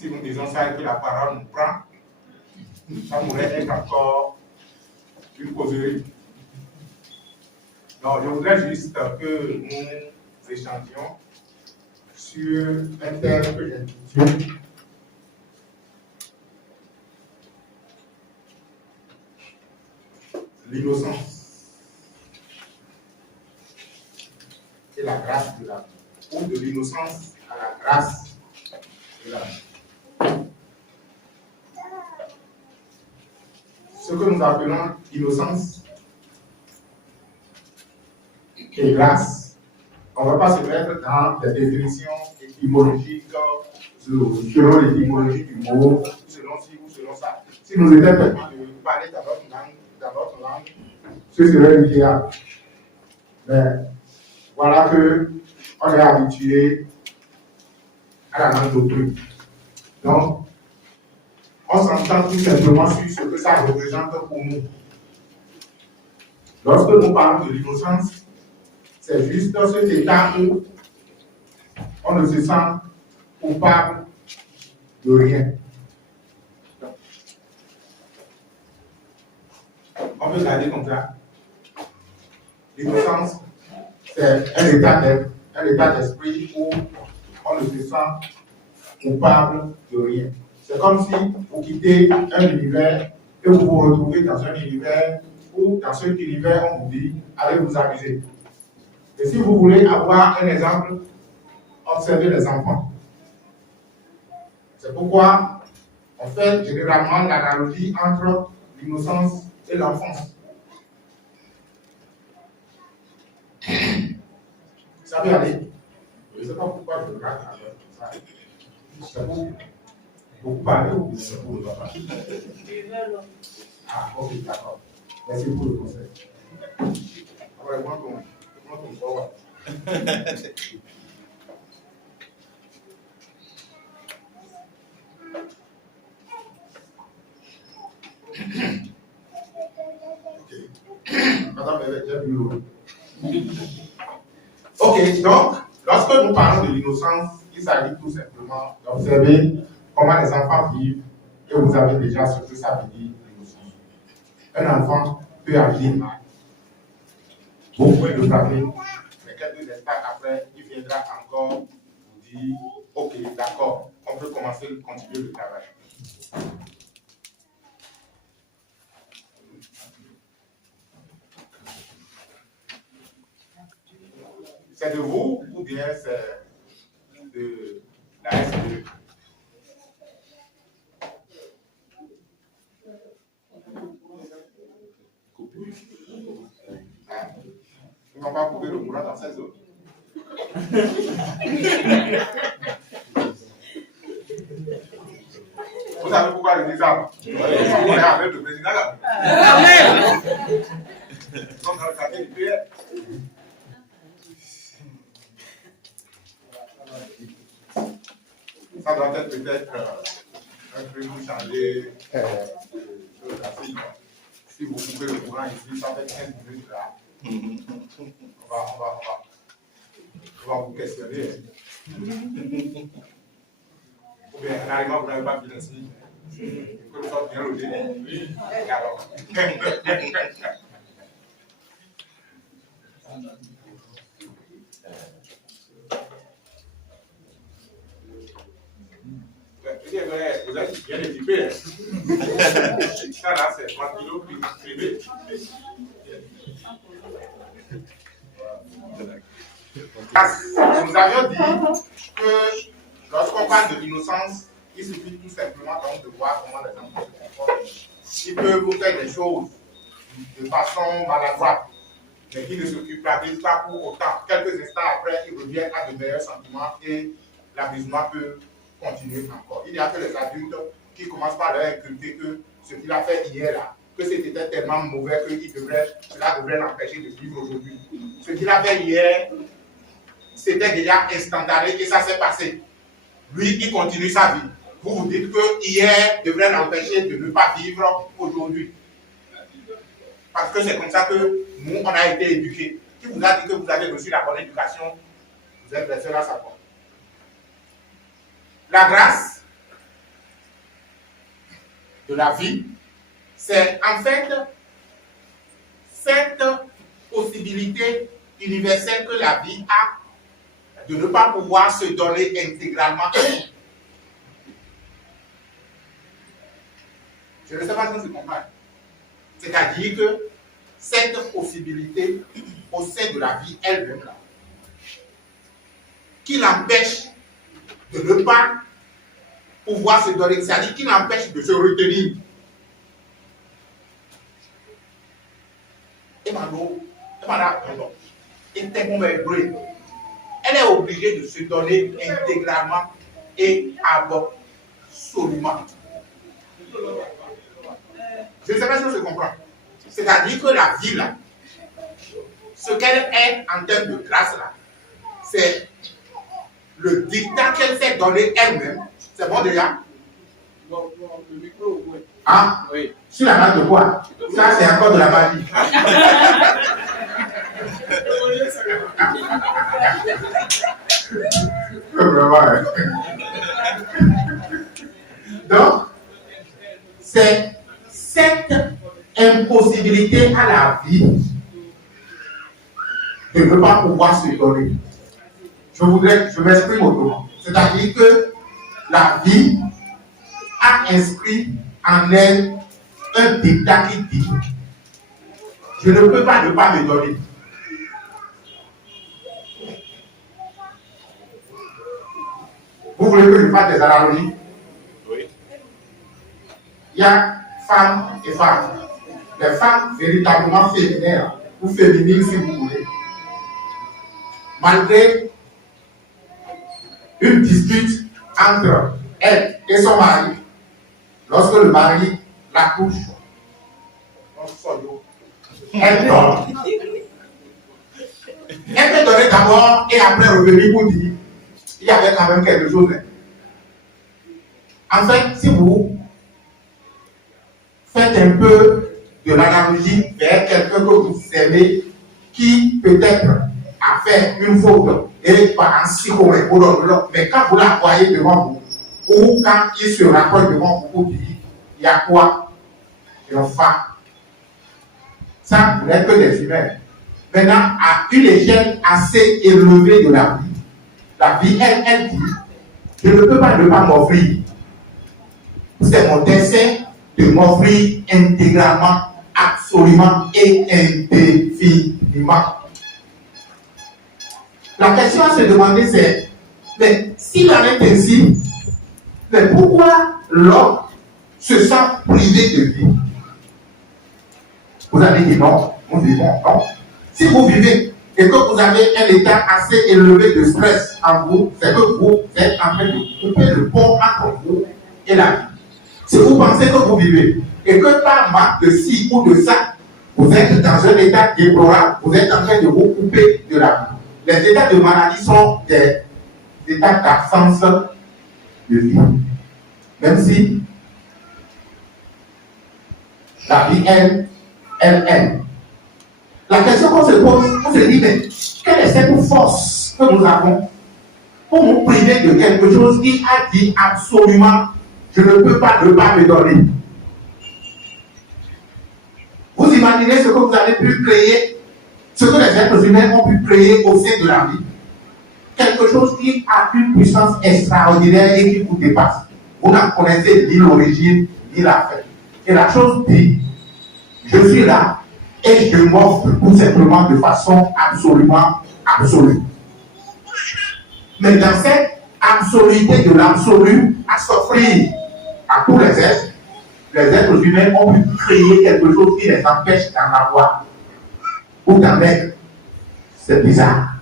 si nous disons ça et que la parole nous prend, ça pourrait être encore une causerie. Non, je voudrais juste que nous échangions sur un thème que j'intitule l'innocence et la grâce de l'amour, ou de l'innocence à la grâce de l'amour. Ce que nous appelons innocence et grâce, on ne va pas se mettre dans des définitions étymologiques selon l'étymologie du mot, selon ci ou selon ça. Si nous étions tellement de parler dans notre langue, ce serait l'idéal. Mais voilà que on est habitué à la langue d'autrui. Donc, on s'entend tout simplement sur ce que ça représente pour nous. Lorsque nous parlons de l'innocence, c'est juste dans cet état où on ne se sent coupable de rien. On peut garder comme ça. L'innocence, c'est un état d'esprit où on ne se sent coupable de rien. C'est comme si vous quittez un univers et vous vous retrouvez dans un univers où, dans cet univers, on vous dit, allez vous amuser. Et si vous voulez avoir un exemple, observez les enfants. C'est pourquoi on fait généralement l'analogie entre l'innocence et l'enfance. Ça peut aller. Je ne sais pas pourquoi je regarde avec ça. C'est pour beaucoup parler ou c'est pour le papa? Ah, ok, d'accord. Merci pour le conseil. Alors, moi, ton savoir. Madame, j'ai vu l'eau. Ok, donc, lorsque nous parlons de l'innocence, il s'agit tout simplement d'observer comment les enfants vivent et vous avez déjà ce que ça veut dire l'innocence. Un enfant peut agir mal. Vous pouvez le frapper, mais quelques instants après, il viendra encore vous dire ok, d'accord, on peut continuer le travail. C'est de vous ou bien c'est de la SPE? Ils n'ont pas coupé le courant dans ces zones. Vous savez pourquoi je dis ça? On est avec le président là. Amen. Donc, dans le quartier du PR. Ça doit être peut-être un truc pour changer si vous coupez le courant ici, ça fait 15 minutes là. On va vous questionner. Ou bien, carrément, vous n'avez pas financé. Que vous soyez bien logé. Oui. Alors. Vous êtes bien équipé. Ça là, c'est 3 kilos privé. Nous avions dit que lorsqu'on parle de l'innocence, il suffit tout simplement donc de voir comment les enfants se comportent. Ils peuvent vous faire des choses de façon maladroite, mais ils ne se culpabilisent pas pour autant. Quelques instants après, ils reviennent à de meilleurs sentiments et l'amusement peut continuer encore. Il n'y a que les adultes qui commencent par leur inculquer que ce qu'il a fait hier là, que c'était tellement mauvais que cela devrait l'empêcher de vivre aujourd'hui. Ce qu'il a fait hier, c'était déjà instantané et ça s'est passé. Lui, il continue sa vie. Vous vous dites que hier devrait l'empêcher de ne pas vivre aujourd'hui. Parce que c'est comme ça que nous, on a été éduqués. Qui vous a dit que vous avez reçu la bonne éducation, vous êtes les seuls à savoir. La grâce, de la vie, c'est en fait cette possibilité universelle que la vie a de ne pas pouvoir se donner intégralement. Je ne sais pas si vous comprenez. C'est-à-dire que cette possibilité au sein de la vie elle-même, là, qui l'empêche de ne pas pouvoir se donner, c'est-à-dire qui l'empêche de se retenir. Elle est obligée de se donner intégralement et absolument. Je ne sais pas si on se comprend. C'est-à-dire que la vie, là, ce qu'elle est en termes de grâce, là, c'est le dictat qu'elle s'est donné elle-même. C'est bon déjà? Non, le micro, oui. Ah, oui. Sur la base de quoi? Ça, c'est encore de la magie. Vraiment. Donc, c'est cette impossibilité à la vie de ne pas pouvoir se donner. Je m'exprime autrement. C'est-à-dire que la vie a inscrit en elle un dictat qui dit je ne peux pas ne pas me donner. Vous voulez que je fasse des analogies? Oui. Il y a femmes et femmes. Les femmes véritablement féminines ou féminines si vous voulez. Malgré une dispute entre elle et son mari, lorsque le mari la couche, elle donne. Elle peut donner d'abord et après revenir pour dire il y avait quand même quelque chose. En fait, si vous faites un peu de l'analogie vers quelqu'un que vous aimez qui peut-être a fait une faute et par un mais quand vous la voyez devant vous, ou quand il se rapproche devant vous, vous dites il y a quoi? Enfin, ça, vous n'êtes que des humains. Maintenant, à une échelle assez élevée de la vie, elle dit je ne peux pas ne pas m'offrir. C'est mon dessein de m'offrir intégralement, absolument et indéfiniment. La question à se demander c'est, mais s'il en est ainsi, mais pourquoi l'homme se sent privé de vie? Vous allez dire non, nous vivons, non. Si vous vivez et que vous avez un état assez élevé de stress en vous, c'est que vous êtes en train de couper le pont entre vous et la vie. Si vous pensez que vous vivez et que par manque de ci ou de ça, vous êtes dans un état déplorable, vous êtes en train de vous couper de la vie. Les états de maladie sont des états d'absence de vie. Même si la vie, elle. La question qu'on se pose, on se dit, mais quelle est cette force que nous avons pour nous priver de quelque chose qui a dit absolument, je ne peux pas ne pas me donner? Vous imaginez ce que vous avez pu créer, ce que les êtres humains ont pu créer au sein de la vie. Quelque chose qui a une puissance extraordinaire et qui vous dépasse. Vous n'en connaissez ni l'origine, ni la fin. Et la chose dit, je suis là et je m'offre tout simplement de façon absolument absolue. Mais dans cette absoluité de l'absolu, à s'offrir à tous les êtres humains ont pu créer quelque chose qui les empêche d'en avoir ou d'en être. C'est bizarre.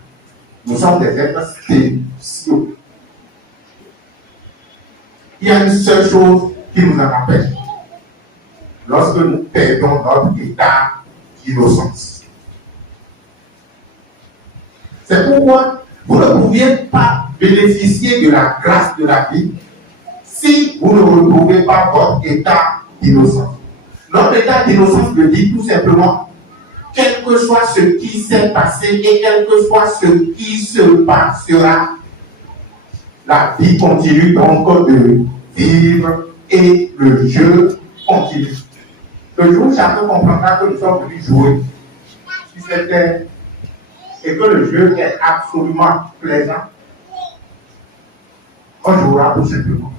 Nous sommes des êtres spéciaux. Il y a une seule chose qui nous en empêche. Lorsque nous perdons notre état d'innocence. C'est pourquoi vous ne pouviez pas bénéficier de la grâce de la vie si vous ne retrouvez pas votre état d'innocence. Notre état d'innocence veut dire tout simplement, quel que soit ce qui s'est passé et quel que soit ce qui se passera, la vie continue donc de vivre et le jeu continue. Le jour où chacun comprendra que nous sommes venus jouer sur cette terre et que le jeu est absolument plaisant, on jouera tout simplement.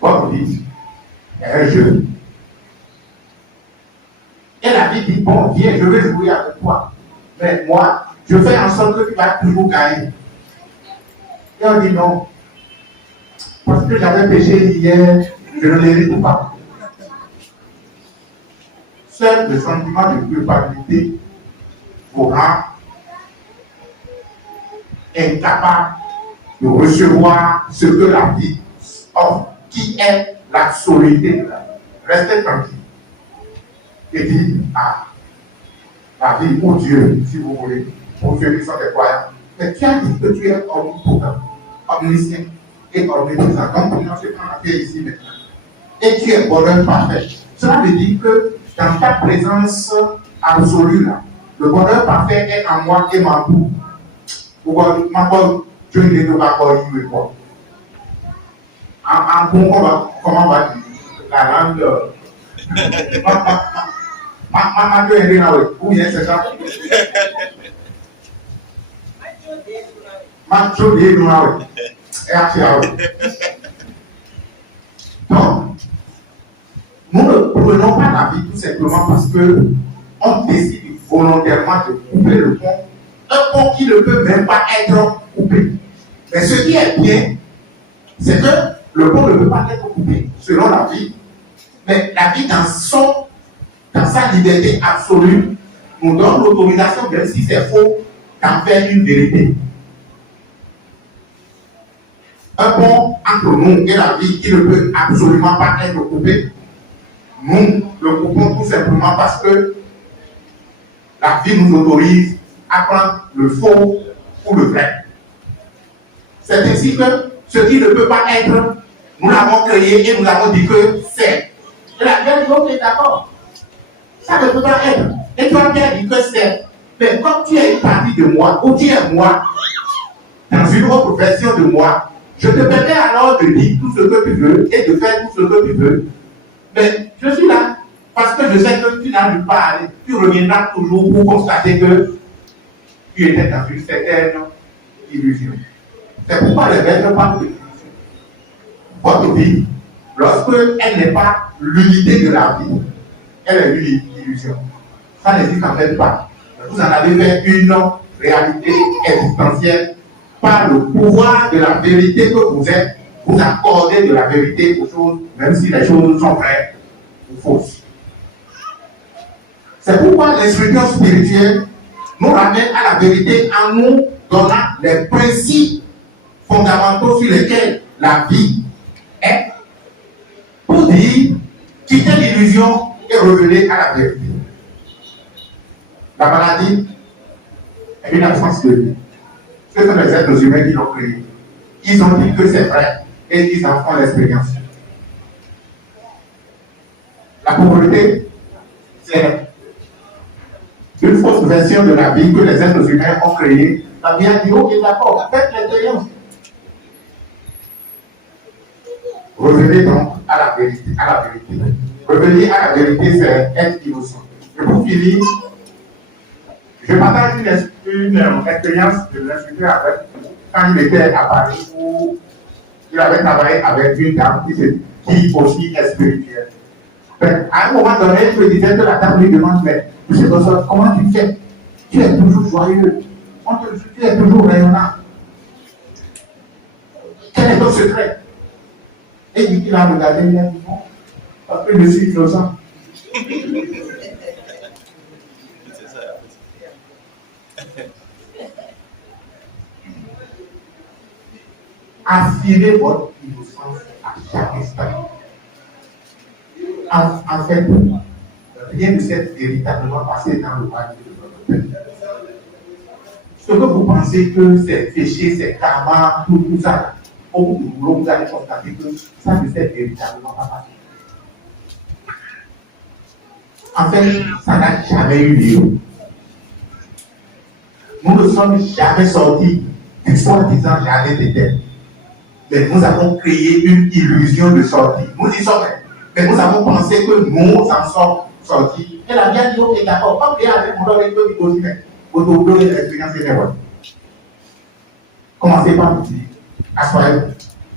Votre vie est un jeu. Et la vie dit, bon, viens, je vais jouer avec toi. Mais moi, je fais en sorte que tu vas toujours gagner. Et on dit non. Parce que j'avais péché hier, je ne mérite pas. Seul le sentiment de culpabilité vous rend incapable de recevoir ce que la vie offre, qui est l'absoluté. Restez tranquille. Et dit, ah, la vie pour Dieu, si vous voulez, pour ceux qui sont des croyants. Mais qui a dit que tu es omniscient et omniprésent, comme on se prend la paix ici maintenant. Et tu es bonheur parfait. Cela veut dire que dans ta présence absolue, là, le bonheur parfait est en moi et en vous. Comment on va dire la langue Maman est là, où est c'est ça? Macho est là, donc, nous ne prenons pas la vie tout simplement parce que on décide volontairement de couper le pont, un pont qui ne peut même pas être coupé. Mais ce qui est bien, c'est que le pont ne peut pas être coupé selon la vie, mais la vie dans sa liberté absolue, nous donne l'autorisation, même si c'est faux, d'en faire une vérité. Un pont entre nous et la vie qui ne peut absolument pas être coupé, nous le coupons tout simplement parce que la vie nous autorise à prendre le faux ou le vrai. C'est ainsi que ce qui ne peut pas être, nous l'avons créé et nous avons dit que c'est. Et la vie est d'accord. Ça ne peut pas être. Et toi, tu as dit que c'est. Mais comme tu es une partie de moi, ou tu es moi, dans une autre version de moi, je te permets alors de dire tout ce que tu veux et de faire tout ce que tu veux. Mais je suis là parce que je sais que tu n'arrives pas à aller. Tu reviendras toujours pour constater que tu étais dans une certaine illusion. C'est pourquoi les maîtres parlent de illusion. Votre vie, lorsque elle n'est pas l'unité de la vie, elle est une illusion. Ça n'existe en fait pas. Vous en avez fait une réalité existentielle par le pouvoir de la vérité que vous êtes. Vous accordez de la vérité aux choses, même si les choses sont vraies ou fausses. C'est pourquoi l'instruction spirituelle nous ramène à la vérité en nous donnant les principes fondamentaux sur lesquels la vie est, pour dire quitter l'illusion et revenir à la vérité. La maladie est une absence de vie. Ce sont les êtres humains qui l'ont créé. Ils ont dit que c'est vrai et ils en font l'expérience. La pauvreté, c'est une fausse version de la vie que les êtres humains ont créée. La vie a dit, ok, d'accord, faites l'expérience. Revenez donc à la vérité. Revenir à la vérité, c'est être innocent. Et pour finir, je partage une expérience de l'instructeur avec, quand il était à Paris, où il avait travaillé avec une dame qui aussi est spirituelle. Mais à un moment donné, il me disait que la dame lui demande, mais monsieur Bossot, comment tu fais? Tu es toujours joyeux, tu es toujours rayonnant. Quel est ton secret? Et il a regardé, il a dit non, parce que je suis innocent. Affirmez votre innocence à chaque instant. En fait, rien ne s'est véritablement passé dans le royaume de votre Père. Ce que vous pensez que c'est péché, c'est karma, tout ça, au bout du boulot, vous allez constater que ça ne s'est véritablement pas passé. En fait, ça n'a jamais eu lieu. Nous ne sommes jamais sortis du soi-disant jardin d'Éden. Mais nous avons créé une illusion de sortie. Nous y sommes, mais nous avons pensé que nous en sommes sortis. Et la vie a dit, ok, d'accord, comme bien avec mon doigt, il peut aussi, mais autour de l'expérience est bonne. Commencez par vous dire, assoyez-vous,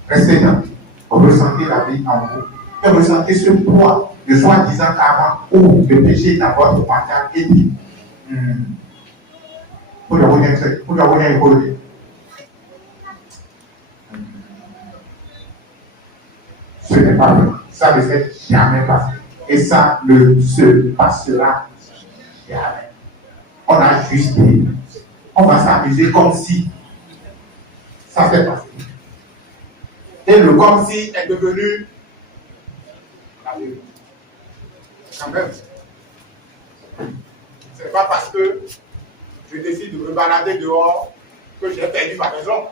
restez là, ressentez la vie en vous, et ressentez ce poids de soi-disant qu'avant, où le péché dans votre mental est dit, pour le revenir, ce n'est pas vrai. Ça ne s'est jamais passé. Et ça ne se passera jamais. On a juste dit, on va s'amuser comme si ça s'est passé. Et le comme si est devenu la vérité. Quand même. Ce n'est pas parce que je décide de me balader dehors que j'ai perdu ma maison.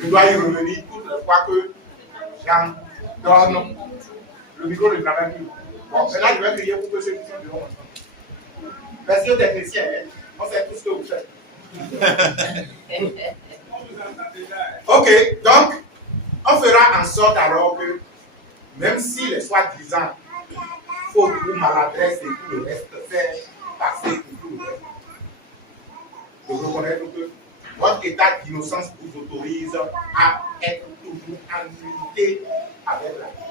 Je dois y revenir toutes les fois que j'en donne le micro de travail. Bon, maintenant je vais crier pour que ceux qui sont dehors entendent. Merci aux techniciens, on sait tout ce que vous faites. Ok, donc on fera en sorte alors que même si les soi-disant fautes ou maladresse et tout le reste fait passer pour tout le reste, de reconnaître que votre état d'innocence vous autorise à être toujours en unité avec la vie.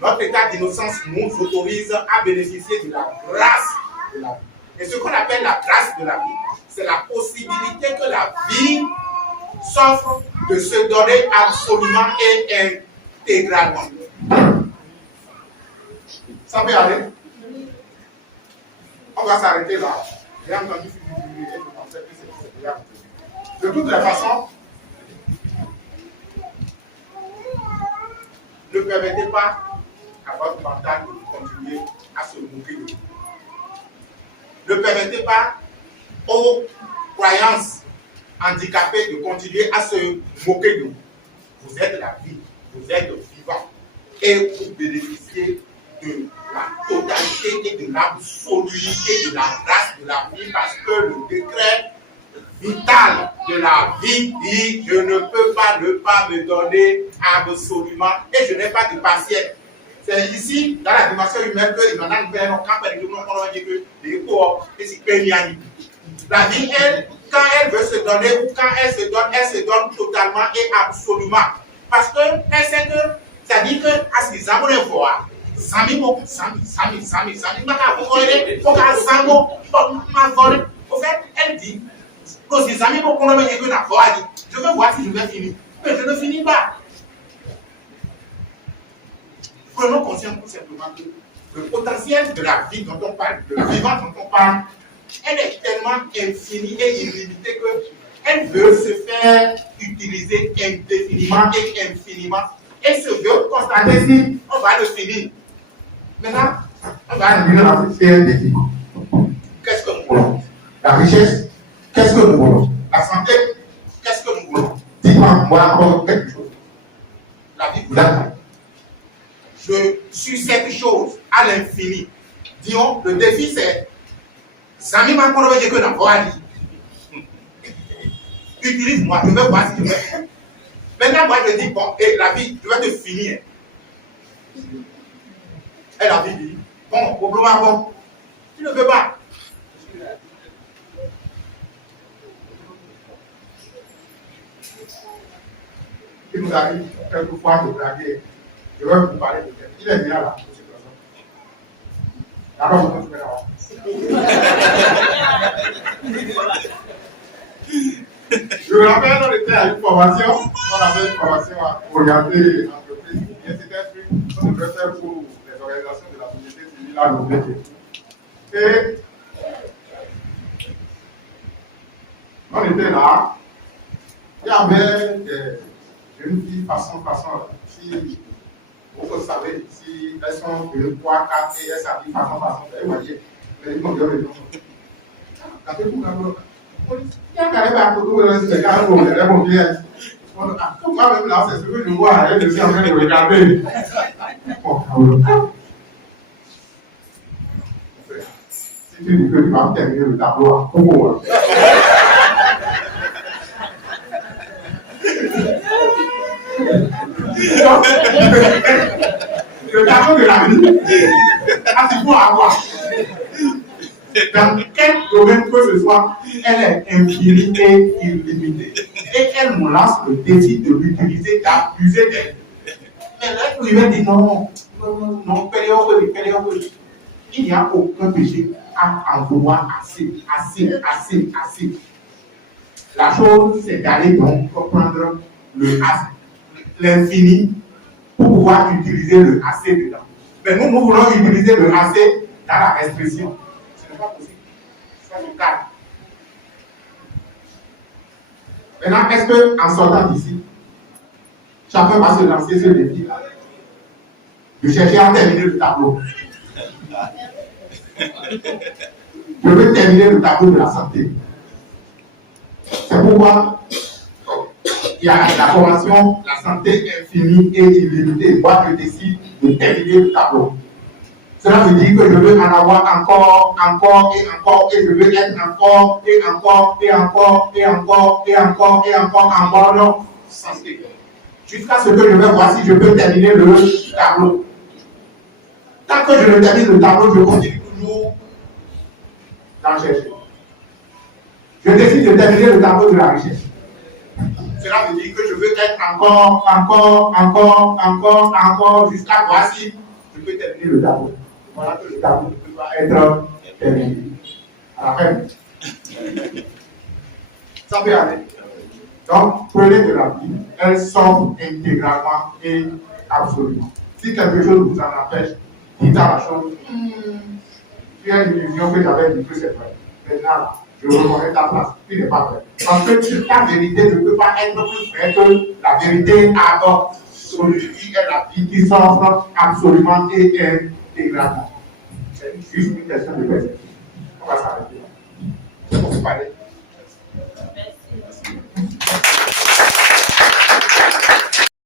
Notre état d'innocence nous autorise à bénéficier de la grâce de la vie. Et ce qu'on appelle la grâce de la vie, c'est la possibilité que la vie s'offre de se donner absolument et intégralement. Ça peut aller? On va s'arrêter là. J'ai entendu et je pensais que c'est déjà. De toutes les façons, ne permettez pas à votre mental de continuer à se moquer de vous. Ne permettez pas aux croyances handicapées de continuer à se moquer de vous. Vous êtes la vie, vous êtes vivant et vous bénéficiez de la totalité et de l'absoluité de la grâce de la vie parce que le décret vital de la vie dit je ne peux pas ne pas me donner absolument et je n'ai pas de partiel. C'est ici, dans la dimension humaine, qu'il en a une verre, quand on dit que les corps, et c'est péniani. La vie, elle, quand elle veut se donner ou quand elle se donne totalement et absolument. Parce que elle sait que, ça dit que, à ce qu'ils ont voir, Sami, au fait, elle dit, je veux voir si je vais finir. Mais je ne finis pas. Prenons conscience tout simplement que le potentiel de la vie dont on parle, de la vivant dont on parle, elle est tellement infinie et illimitée qu'elle veut se faire utiliser indéfiniment et infiniment. Et ce veut constater si on va le finir. Maintenant, on va arriver à faire un défi. Qu'est-ce que nous voulons? La richesse, qu'est-ce que nous voulons? La santé, qu'est-ce que nous voulons? Dis-moi encore quelque chose. La vie vous attend. Je suis cette chose à l'infini. Disons, le défi c'est Sami m'a convaincu que dans quoi dit. Utilise-moi, je veux voir si tu veux. Maintenant, moi je dis, bon, et la vie, je vais te finir. Et la vie dit, bon, problème bon, tu ne veux pas. Il nous arrive quelquefois de blaguer. Je vais vous parler de quelqu'un. Il est bien là. Alors, vous pouvez là. Je me rappelle, on était à une formation. On avait une formation à regarder l'entreprise. Et c'était un truc qu'on devait faire pour les organisations de la société civile à l'OBT. Et on était là. Il y avait des jeunes filles façon. Si vous savez, si elles sont 2, 3, 4 et elles s'habillent façon, vous voyez, les gens de l'autre. Quand vous l'avez, il y a un carré à côté de les gars, on est bon bien. Moi-même là, c'est ce que je vois, elle est en train de regarder. Si tu dis que tu vas terminer le tableau à Congo, Donc, le tableau de la vie, il faut avoir. Dans quel domaine que ce soit, elle est infinie et illimitée. Et elle nous lance le défi de l'utiliser, d'abuser d'elle. Mais l'être humain dit non, il n'y a aucun péché à en vouloir assez. La chose, c'est d'aller donc prendre l'infini pour pouvoir utiliser le assez dedans. Mais nous voulons utiliser le assez dans la restriction. Ce n'est pas possible. C'est le cas. Maintenant, est-ce qu'en sortant d'ici, chacun va se lancer ce défi de chercher à terminer le tableau? Je veux terminer le tableau de la santé. C'est pourquoi il y a la formation, la santé infinie et illimitée. Moi, je décide de terminer le tableau. Cela veut dire que je veux en avoir encore, et je veux être encore, en bonne santé. Jusqu'à ce que je vais voir si je peux terminer le tableau. Tant que je ne termine le tableau, je continue toujours d'en chercher. Je décide de terminer le tableau de la richesse. Cela veut dire que je veux être encore, jusqu'à voir si je peux terminer le tableau. Voilà que le tableau ne peut pas être terminé. À la fin. Ça peut aller. Donc, prenez de la vie, elle s'offre intégralement et absolument. Si quelque chose vous en empêche, dites à la chose, tu as une illusion que j'avais dit que c'est vrai. Maintenant, je reconnais ta place. Tu n'es pas vrai. Parce que ta vérité ne peut pas être plus vraie que la vérité absolue qui est la vie qui s'offre absolument et intégralement. C'est juste une question de perspective. On va s'arrêter là. C'est pour se parler.